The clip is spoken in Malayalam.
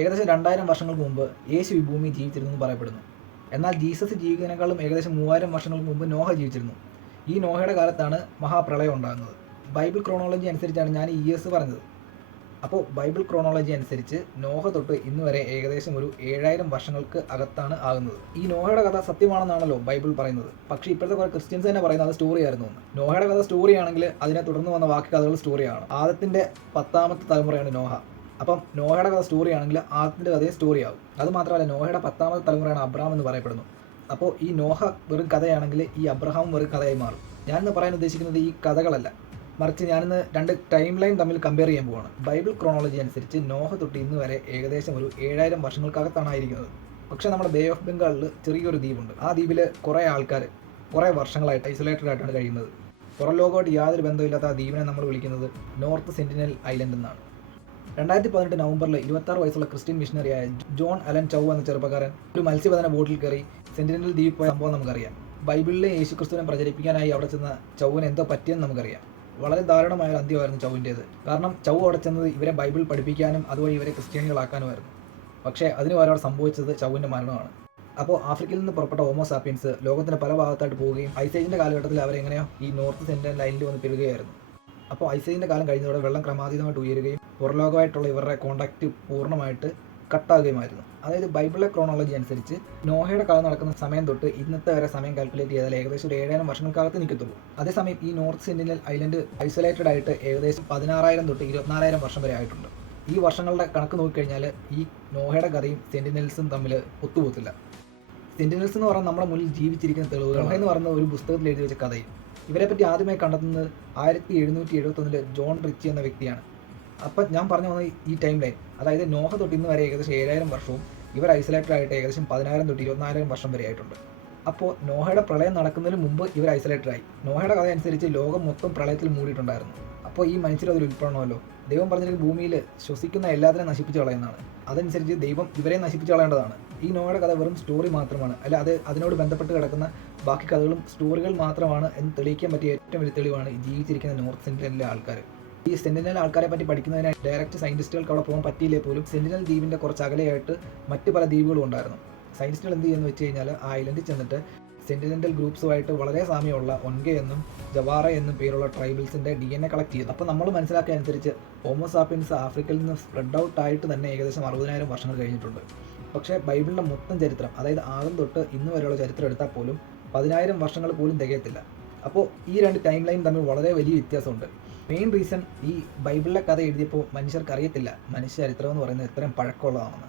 ഏകദേശം 2000 വർഷങ്ങൾക്ക് മുമ്പ് യേശു ഈ ഭൂമിയിൽ ജീവിച്ചിരുന്നു എന്ന് പറയപ്പെടുന്നു. എന്നാൽ ജീസസ് ജീവിക്കുന്നതിനേക്കാളും ഏകദേശം 3000 വർഷങ്ങൾക്ക് മുമ്പ് നോഹ ജീവിച്ചിരുന്നു. ഈ നോഹയുടെ കാലത്താണ് മഹാപ്രളയം ഉണ്ടാകുന്നത്. ബൈബിൾ ക്രോണോളജി അനുസരിച്ചാണ് ഞാൻ ഈ ഇയേഴ്സ് പറഞ്ഞത്. അപ്പോൾ ബൈബിൾ ക്രോണോളജി അനുസരിച്ച് നോഹ തൊട്ട് ഇന്ന് വരെ ഏകദേശം ഒരു 7000 വർഷങ്ങൾക്ക് അകത്താണ് ആകുന്നത്. ഈ നോഹയുടെ കഥ സത്യമാണെന്നാണല്ലോ ബൈബിൾ പറയുന്നത്. പക്ഷേ ഇപ്പോഴത്തെ കുറേ ക്രിസ്ത്യൻസ് തന്നെ പറയുന്നത് അത് സ്റ്റോറി ആയിരുന്നു എന്ന്. നോഹയുടെ കഥ സ്റ്റോറി ആണെങ്കിൽ അതിനെ തുടർന്ന് വന്ന ബാക്കി കഥകൾ സ്റ്റോറിയാണ്. ആദത്തിന്റെ 10ാമത്തെ തലമുറയാണ് നോഹ. അപ്പം നോഹയുടെ കഥ സ്റ്റോറി ആണെങ്കിൽ ആദത്തിന്റെ കഥയെ സ്റ്റോറി ആകും. അത് മാത്രമല്ല, നോഹയുടെ 10ാമത്തെ തലമുറയാണ് അബ്രഹാം എന്ന് പറയപ്പെടുന്നു. അപ്പോൾ ഈ നോഹ വെറും കഥയാണെങ്കിൽ ഈ അബ്രഹാം വെറും കഥയായി മാറും. ഞാനിന്ന് പറയാൻ ഉദ്ദേശിക്കുന്നത് ഈ കഥകളല്ല, മറിച്ച് ഞാനിന്ന് രണ്ട് ടൈം ലൈൻ തമ്മിൽ കമ്പയർ ചെയ്യാൻ പോവാണ്. ബൈബിൾ ക്രോണോളജി അനുസരിച്ച് നോഹ തൊട്ട് ഇന്ന് വരെ ഏകദേശം ഒരു 7000 വർഷങ്ങൾക്കകത്താണ് ആയിരിക്കുന്നത്. പക്ഷേ നമ്മുടെ ബേ ഓഫ് ബംഗാളിൽ ചെറിയൊരു ദ്വീപുണ്ട്. ആ ദ്വീപിൽ കുറേ ആൾക്കാർ കുറേ വർഷങ്ങളായിട്ട് ഐസൊലേറ്റഡ് ആയിട്ടാണ് കഴിയുന്നത്. പുറം ലോകമായിട്ട് യാതൊരു ബന്ധമില്ലാത്ത ആ ദ്വീപിനെ നമ്മൾ വിളിക്കുന്നത് നോർത്ത് സെന്റിനൽ ഐലൻഡ് എന്നാണ്. 2018 നവംബറിൽ 26 വയസ്സുള്ള ക്രിസ്ത്യൻ മിഷണറിയായ ജോൺ അലൻ ചൗ എന്ന ചെറുപ്പക്കാരൻ ഒരു മത്സ്യബന്ധന ബോട്ടിൽ കയറി സെന്റിനൽ ദ്വീപിൽ പോയ സംഭവം നമുക്കറിയാം. ബൈബിളിലെ യേശുക്രിസ്തുവിനെ പ്രചരിപ്പിക്കാനായി അവിടെ ചെന്ന ചൗവിന് എന്തോ പറ്റിയെന്ന് നമുക്കറിയാം. വളരെ ദാരുണമായ ഒരു അന്ത്യമായിരുന്നു ചൗവിൻ്റേത്. കാരണം ചൗ അവിടെ ചെന്നത് ഇവരെ ബൈബിൾ പഠിപ്പിക്കാനും അതുവഴി ഇവരെ ക്രിസ്ത്യാനികളാക്കാനുമായിരുന്നു. പക്ഷേ അതിന് പകരം അവിടെ സംഭവിച്ചത് ചൗവിൻ്റെ മരണമാണ്. അപ്പോൾ ആഫ്രിക്കയിൽ നിന്ന് പുറപ്പെട്ട ഹോമോ സാപ്പിയൻസ് ലോകത്തിൻ്റെ പല ഭാഗത്തായിട്ട് പോവുകയും ഐസേജിൻ്റെ കാലഘട്ടത്തിൽ അവരെങ്ങനെയോ ഈ നോർത്ത് സെൻട്രൽ ലൈനിൽ വന്ന് പെരുകയായിരുന്നു. അപ്പോൾ ഐസേജിൻ്റെ കാലം കഴിഞ്ഞതോടെ വെള്ളം ക്രമാതീതമായിട്ട് ഉയരുകയും പുറലോകമായിട്ടുള്ള ഇവരുടെ കോൺടാക്റ്റ് പൂർണ്ണമായിട്ട് കട്ടാകുകയുമായിരുന്നു. അതായത് ബൈബിളിലെ ക്രോണോളജി അനുസരിച്ച് നോഹയുടെ കാലം നടക്കുന്ന സമയം തൊട്ട് ഇന്നത്തെ വരെ സമയം കാൽക്കുലേറ്റ് ചെയ്താൽ ഏകദേശം ഒരു 7000 വർഷങ്ങൾക്കകത്ത് നിൽക്കത്തുള്ളൂ. അതേസമയം ഈ നോർത്ത് സെന്റിനൽ ഐലൻഡ് ഐസൊലേറ്റഡ് ആയിട്ട് ഏകദേശം 16000 തൊട്ട് 24000 വർഷം വരെ ആയിട്ടുണ്ട്. ഈ വർഷങ്ങളുടെ കണക്ക് നോക്കിക്കഴിഞ്ഞാൽ ഈ നോഹയുടെ കഥയും സെന്റിനൽസും തമ്മിൽ ഒത്തുപോകത്തില്ല. സെന്റിനൽസ് എന്ന് പറഞ്ഞാൽ നമ്മുടെ മുന്നിൽ ജീവിച്ചിരിക്കുന്ന തെളിവുകൾ. നോഹ എന്ന് പറയുന്ന ഒരു പുസ്തകത്തിൽ എഴുതി വെച്ച കഥയും. ഇവരെപ്പറ്റി ആദ്യമായി കണ്ടെത്തുന്നത് 1771 ജോൺ റിച്ചി എന്ന വ്യക്തിയാണ്. അപ്പം ഞാൻ പറഞ്ഞു വന്ന ഈ ടൈം ലൈൻ, അതായത് നോഹ തൊട്ട് ഇന്ന് വരെ ഏകദേശം 7000 വർഷവും ഇവർ ഐസൊലേറ്റഡ് ആയിട്ട് ഏകദേശം 10000 തൊട്ട് 24000 വർഷം വരെ ആയിട്ടുണ്ട്. അപ്പോൾ നോഹയുടെ പ്രളയം നടക്കുന്നതിന് മുമ്പ് ഇവർ ഐസൊലേറ്റഡ് ആയി. നോഹയുടെ കഥ അനുസരിച്ച് ലോകം മൊത്തം പ്രളയത്തിൽ മൂടിയിട്ടുണ്ടായിരുന്നു. അപ്പോൾ ഈ മനുഷ്യർ അതിൽ ഉൾപ്പെടണമല്ലോ. ദൈവം പറഞ്ഞിരിക്കുന്ന ഭൂമിയിൽ ശ്വസിക്കുന്ന എല്ലാത്തിനെയും നശിപ്പിച്ച് കളയുന്നതാണ്. അതനുസരിച്ച് ദൈവം ഇവരെ നശിപ്പിച്ച് കളയേണ്ടതാണ്. ഈ നോഹയുടെ കഥ വെറും സ്റ്റോറി മാത്രമാണ്, അല്ല അത് അതിനോട് ബന്ധപ്പെട്ട് കിടക്കുന്ന ബാക്കി കഥകളും സ്റ്റോറികൾ മാത്രമാണ് എന്ന് തെളിയിക്കാൻ പറ്റിയ ഏറ്റവും വലിയ തെളിവാണ് ഈ ജീവിച്ചിരിക്കുന്ന നോർത്ത് സെന്റിനലിലെ ആൾക്കാർ. ഈ സെന്റിനൽ ആൾക്കാരെ പറ്റി പഠിക്കുന്നതിനായി ഡയറക്റ്റ് സയന്റിസ്റ്റുകൾക്ക് അവിടെ പോകാൻ പറ്റിയില്ലേ പോലും സെന്റിനൽ ദ്വീപിൻ്റെ കുറച്ച് അകലെയായിട്ട് മറ്റ് പല ദ്വീപുകളും ഉണ്ടായിരുന്നു. സയന്റിസ്റ്റുകൾ എന്ത് ചെയ്യുന്നു വെച്ച് കഴിഞ്ഞാൽ ആ ഐലൻഡിൽ ചെന്നിട്ട് സെന്റിനൽ ഗ്രൂപ്പ്സുമായിട്ട് വളരെ സാമ്യമുള്ള ഒൻഗെ എന്നും ജവാറ എന്നും പേരുള്ള ട്രൈബൽസിൻ്റെ DNA കളക്ട് ചെയ്തു. അപ്പോൾ നമ്മൾ മനസ്സിലാക്കിയ അനുസരിച്ച് ഹോമോ സാപ്പിയൻസ് ആഫ്രിക്കയിൽ നിന്ന് സ്പ്രെഡ് ഔട്ട് ആയിട്ട് തന്നെ ഏകദേശം 60000 വർഷങ്ങൾ കഴിഞ്ഞിട്ടുണ്ട്. പക്ഷേ ബൈബിളിൻ്റെ മൊത്തം ചരിത്രം, അതായത് ആദ്യം തൊട്ട് ഇന്ന് വരെയുള്ള ചരിത്രം എടുത്താൽ പോലും 10000 വർഷങ്ങൾ പോലും തികയത്തില്ല. അപ്പോൾ ഈ രണ്ട് ടൈം ലൈൻ തമ്മിൽ വളരെ വലിയ വ്യത്യാസമുണ്ട്. മെയിൻ റീസൺ ഈ ബൈബിളിലെ കഥ എഴുതിയപ്പോൾ മനുഷ്യർക്ക് അറിയത്തില്ല മനുഷ്യ ചരിത്രം എന്ന് പറയുന്നത് എത്രയും പഴക്കമുള്ളതാണെന്ന്.